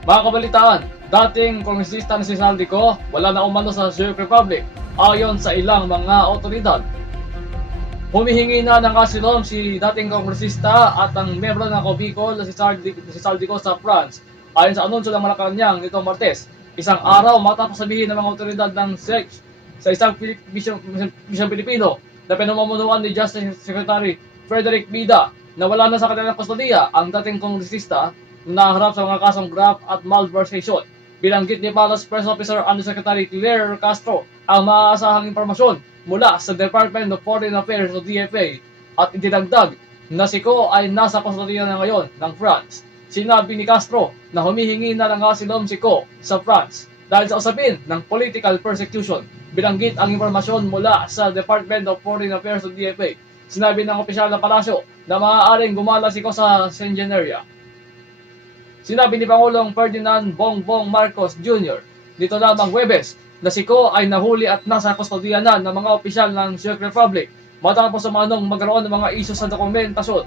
Mga kabalitaan, dating kongresista na si Saldico, wala na umano sa Czech Republic ayon sa ilang mga otoridad. Humihingi na ng asilom si dating kongresista at ang miyembro ng Cobicol na si Saldico sa France. Ayon sa anunsyo ng Malacanang nitong Martes, isang araw matapos sabihin ng mga otoridad ng SEC sa isang misyong Pilipino na pinamumunuan ni Justice Secretary Frederick Bida na wala na sa kanilang kustodiya ang dating kongresista na naharap sa mga kasong graft at malversation. Binanggit ni Palace Press Officer Undersecretary Claire Castro ang maaasahang impormasyon mula sa Department of Foreign Affairs o DFA at idinagdag na si Ko ay nasa kustodiya na ngayon ng France. Sinabi ni Castro na humihingi na ng asilom si Ko sa France dahil sa usapin ng political persecution. Binanggit ang impormasyon mula sa Department of Foreign Affairs o DFA. Sinabi ng opisyal na palasyo na maaaring gumala si Ko sa Schengen area. Sinabi ni Pangulong Ferdinand Bongbong Marcos Jr. dito lamang Huwebes na si Ko ay nahuli at nasa kustodiya na ng mga opisyal ng Czech Republic matapos umanong magkaroon ng mga isyu sa dokumentasyon